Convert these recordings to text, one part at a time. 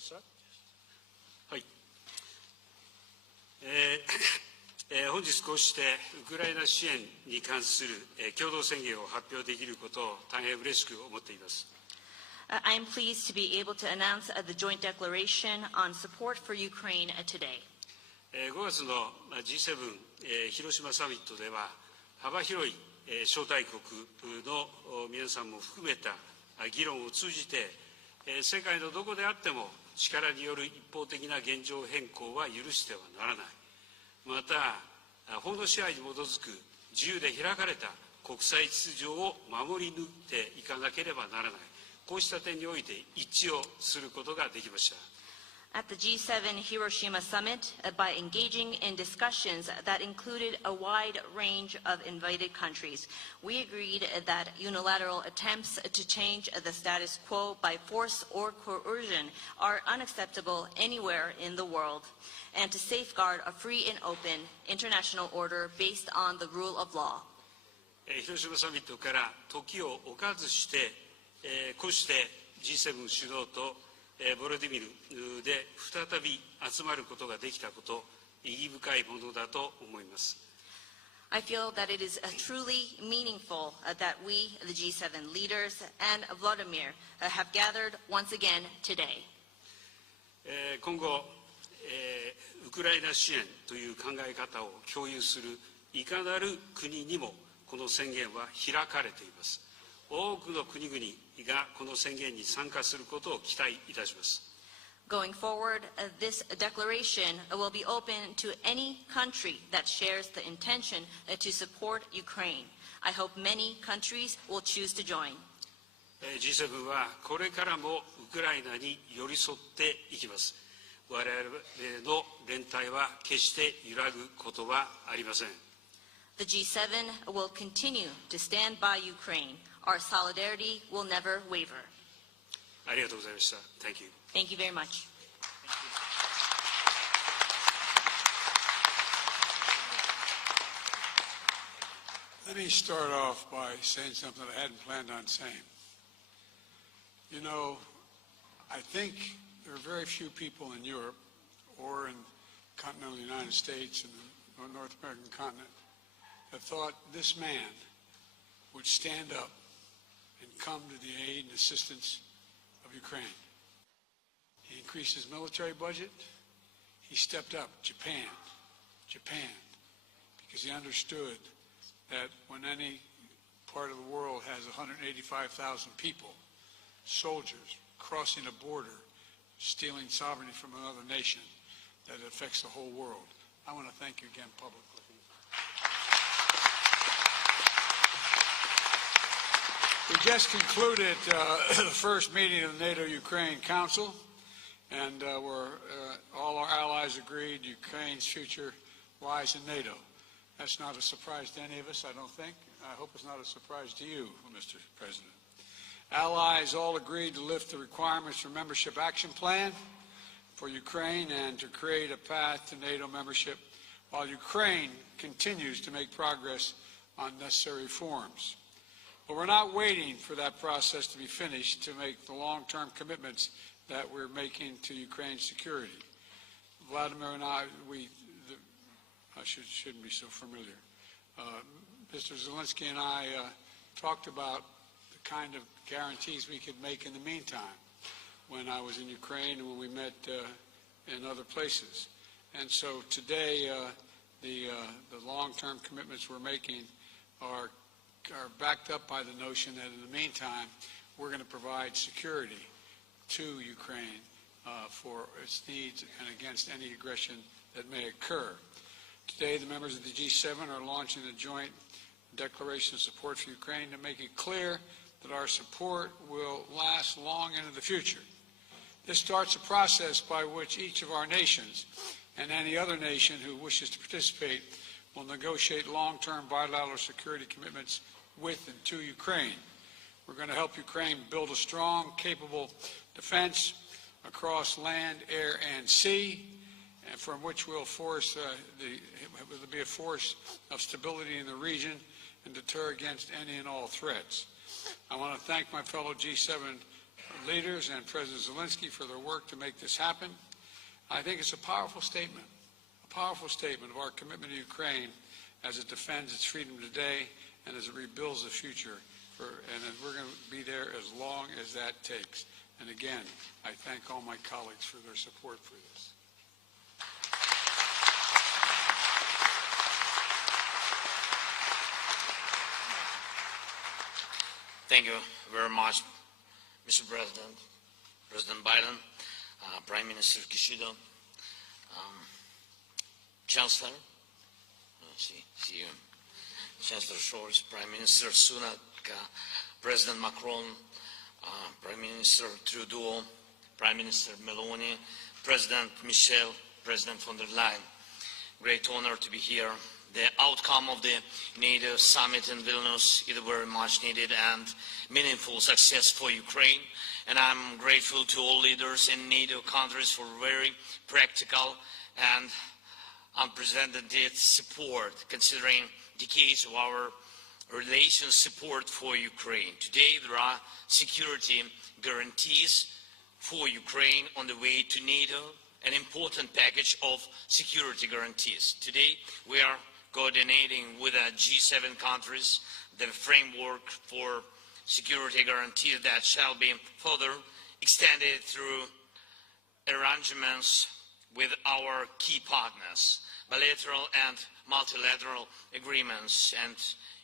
ました。はい。本日こうしてウクライナ支援に関する共同宣言を発表できることを大変嬉しく思っています。I am pleased to be able to announce the joint declaration on support for Ukraine today. 5月の G7 広島サミットでは幅広い招待国の皆さんも含めた議論を通じて世界のどこであっても力による一方的な現状変更は許してはならない。また、法の支配に基づく自由で開かれた国際秩序を守り抜いていかなければならない。こうした点において一致をすることができました。At the G7 Hiroshima summit, by engaging in discussions that included a wide range of invited countries, we agreed that unilateral attempts to change the status quo by force or coercion are unacceptable anywhere in the world, and to safeguard a free and open international order based on the rule of law. 広島サミットから時を置かずして、こうして G7 首脳とボロディミルで再び集まることができたこと、意義深いものだと思います。I feel that it is truly meaningful that we, the G7 leaders, and Vladimir have gathered once again today. 今後、ウクライナ支援という考え方を共有するいかなる国にもこの宣言は開かれています。多くの国々がこの宣言に参加することを期待いたします。Going forward, this declaration will be open to any country that shares the intention to support Ukraine. I hope many countries will choose to join. G7 はこれからもウクライナに寄り添っていきます。我々の連帯は決して揺らぐことはありません。The G7 will continue to stand by Ukraine. Our solidarity will never waver. ありがとうございました。Thank you. Thank you very much. Let me start off by saying something I hadn't planned on saying. You know, I think there are very few people in Europe or in continental United States and the North American continent that thought this man would stand up and come to the aid and assistance of Ukraine. He increased his military budget. He stepped up. Japan, because he understood that when any part of the world has 185,000 people, soldiers, crossing a border, stealing sovereignty from another nation, that it affects the whole world. I want to thank you again publicly. We just concluded the first meeting of the NATO-Ukraine Council, and all our allies agreed Ukraine's future lies in NATO. That's not a surprise to any of us, I don't think. I hope it's not a surprise to you, Mr. President. Allies all agreed to lift the requirements for membership action plan for Ukraine and to create a path to NATO membership while Ukraine continues to make progress on necessary reforms. But we're not waiting for that process to be finished to make the long-term commitments that we're making to Ukraine's security. Vladimir and I shouldn't be so familiar. Mr. Zelinsky and I talked about the kind of guarantees we could make in the meantime when I was in Ukraine and when we met in other places. And so today, the long-term commitments we're making are backed up by the notion that in the meantime, we're going to provide security to Ukraine for its needs and against any aggression that may occur. Today, the members of the G7 are launching a joint declaration of support for Ukraine to make it clear that our support will last long into the future. This starts a process by which each of our nations and any other nation who wishes to participate will negotiate long-term bilateral security commitments with and to Ukraine. We're going to help Ukraine build a strong, capable defense across land, air, and sea, and from which will be a force of stability in the region and deter against any and all threats. I want to thank my fellow G7 leaders and President Zeleński for their work to make this happen. I think it's a powerful statement of our commitment to Ukraine as it defends its freedom today and as it rebuilds the future. And we're going to be there as long as that takes. And again, I thank all my colleagues for their support for this. Thank you very much, Mr. President, President Biden, Prime Minister Kishida, Chancellor, see you, Chancellor Scholz, Prime Minister Sunak, President Macron, Prime Minister Trudeau, Prime Minister Meloni, President Michel, President von der Leyen. Great honor to be here. The outcome of the NATO summit in Vilnius is very much needed and meaningful success for Ukraine. And I'm grateful to all leaders in NATO countries for very practical and unprecedented support, considering decades of our relations support for Ukraine. Today, there are security guarantees for Ukraine on the way to NATO, an important package of security guarantees. Today, we are coordinating with the G7 countries the framework for security guarantees that shall be further extended through arrangements with our key partners, bilateral and multilateral agreements. And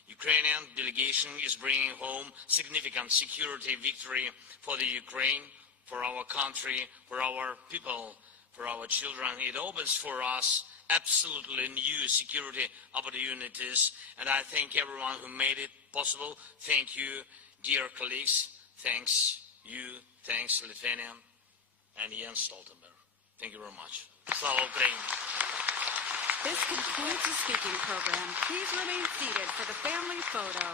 Ukrainian delegation is bringing home significant security victory for the Ukraine, for our country, for our people, for our children. It opens for us absolutely new security opportunities, and I thank everyone who made it possible. Thank you, dear colleagues. Thanks you. Thanks Lithuania and Jens Stoltenberg. Thank you very much. Slava Ukraini. This concludes the speaking program. Please remain seated for the family photo.